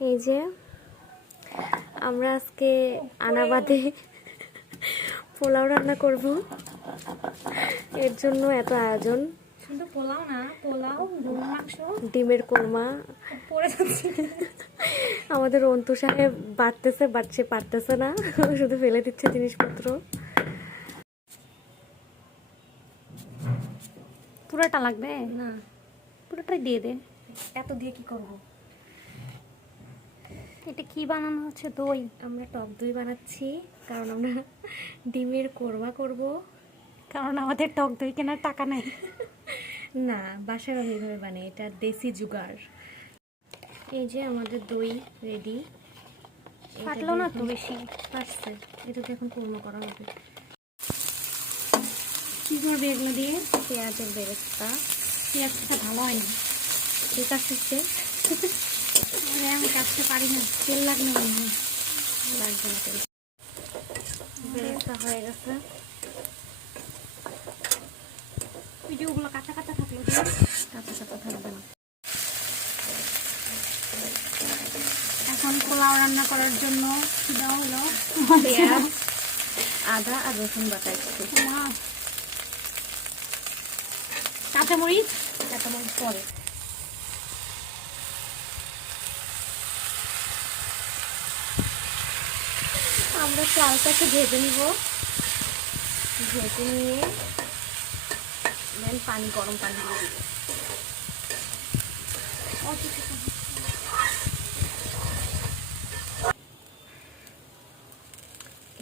এই যে আমরা আজকে আনাবাদে পোলাও রান্না করব, এর জন্য এত আয়োজন। শুধু পোলাও না, পোলাও, গরুর মাংস, ডিমের কোরমা পড়ে যাচ্ছে। আমাদের অন্তু সাহেব বাড়তেছে, বাড়ছে, পারতেছে না, শুধু ফেলে দিচ্ছে জিনিসপত্র। পুরোটা লাগবে না, পুরোটাই দিয়ে দে। এত দিয়ে কি করব? এটা কি বানানো হচ্ছে? দই? আমরা টক দই বানাচ্ছি, কারণ আমরা ডিমের কোরমা করব। কারণ আমাদের টক দই কেনার টাকা নেই। না, বাসায় আমি এইভাবে বানাই, এটা দেশি জুগাড়। এই যে আমাদের দই রেডি। ফাটলো না তো বেশি? ফাটছে। এটাকে এখন কোরমা করা হবে। কি করবে এগুলো দিয়ে? পেঁয়াজের বেরেস্তা। পেঁয়াজটা ভালো হয় না। ঠিক আছে, আমি কাটতে পারি না, তেল লাগবে মনে হয়। লাগবে না তেল। বেরেস্তা হয়ে গেছে। ভিডিওগুলো কাঁচা কাঁচা থাকলো, কাঁচা কাঁচা থাকবে না। এখন পোলাও রান্না করার জন্য কি দেওয়া হলো? পেঁয়াজ, আদা আর রসুন বাটা একটু। কাঁচামরিচ কাঁচামরিচ পরে। আমরা চালটাকে ভেজে নিব, ভেজে নিয়ে দেন পানি, গরম পানি দিয়ে দিব।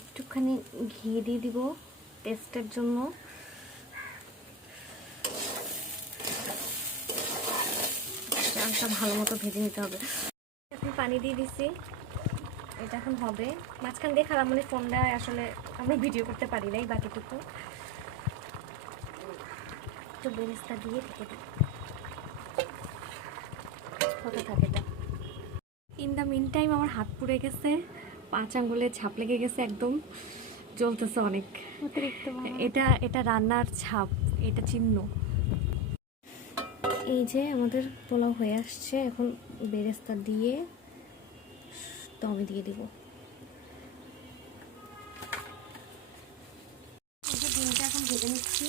একটুখানি ঘি দিয়ে দিব টেস্টের জন্য। চালটা ভালো মতো ভেজে নিতে হবে। এখন পানি দিয়ে দিছি, এটা এখন হবে। মাঝখান দিয়ে খারাপ মানে ফোনটা আসলে আমরা ভিডিও করতে পারি নাই, বাকিটুকু তো বেরেস্তা দিয়ে ঢেকে দিই, হতে থাকে এটা। ইন দ্য মিন টাইম আমার হাত পুড়ে গেছে, 5 আঙ্গুলে ছাপ লেগে গেছে, একদম জ্বলতেছে অনেক অতিরিক্ত। এটা রান্নার ছাপ, এটা চিহ্ন। এই যে আমাদের পোলাও হয়ে আসছে, এখন বেরেস্তা দিয়ে দমে দিয়ে দিব। ডিমটা এখন ভেজে নিচ্ছি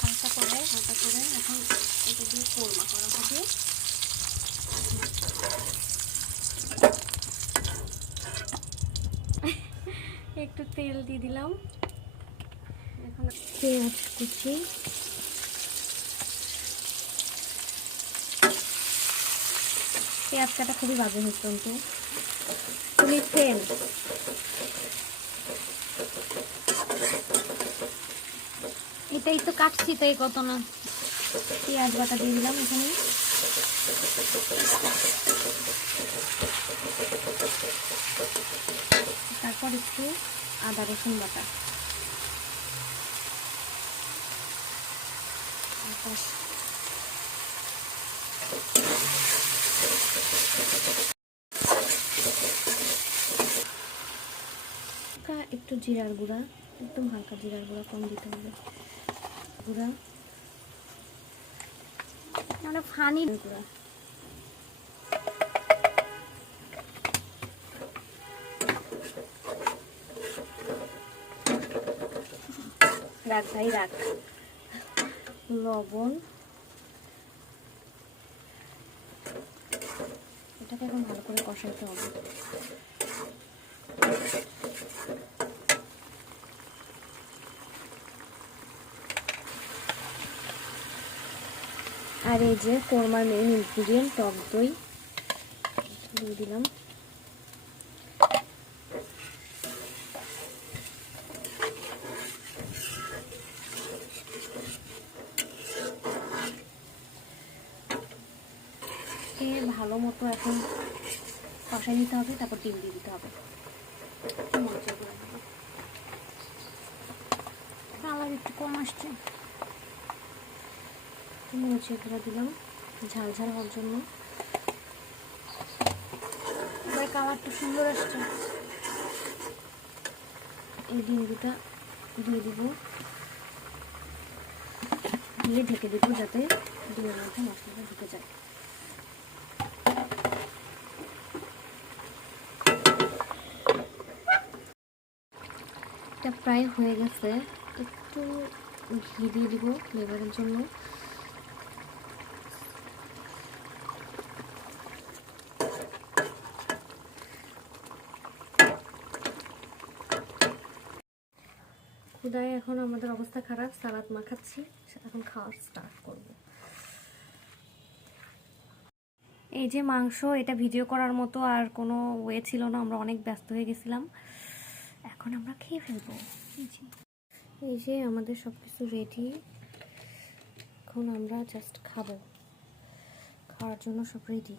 হালকা করে এখন এটা দিয়ে কোরমা করা হবে। একটু তেল দিয়ে দিলাম, এখন পেঁয়াজ কুচি, পেঁয়াজ কাটা খুবই বাজে হচ্ছে। কিন্তু তুমি তেল এটাই তো কাটছি, তাই কত না। পেঁয়াজ বাটা দিয়ে দিলাম এখানে। তারপর একটু আদা রসুন বাটা। একটু জিরার গুঁড়া, একদম হালকা জিরার গুঁড়া, কম দিতে হবে। গুঁড়া মানে ফানি গুঁড়া, রাখ ভাই রাখ। লবণ, এটাকে এখন ভালো করে কষাইতে হবে। আর এই যে কোরমার মেইন ইনগ্রিডিয়েন্ট টক দই দিয়ে দিলাম। ভালো মতো এখন কষাই নিতে হবে, তারপর ডিম দিয়ে দিতে হবে। কালার একটু কম আসছে। মরিচের গুঁড়া দিলাম ঝাল ঝাল হওয়ার জন্য। এবার কালারটা সুন্দর আসছে। এই ডিম দুটা দিয়ে দিব, দিয়ে ঢেকে দেবো যাতে ডিমের মধ্যে মশলাটা ঢুকে যায়। এটা প্রায় হয়ে গেছে, একটু ঘি দিয়ে দিব ফ্লেভারের জন্য। ক্ষুধায় এখন আমাদের অবস্থা খারাপ, সালাদ মাখাচ্ছি, এখন খাওয়া স্টার্ট করব। এই যে মাংস, এটা ভিডিও করার মতো আর কোনো ওয়ে ছিল না, আমরা অনেক ব্যস্ত হয়ে গেছিলাম। এখন আমরা খেয়ে ফেলবো। এই যে আমাদের সব কিছু রেডি, এখন আমরা জাস্ট খাবো, খাওয়ার জন্য সব রেডি।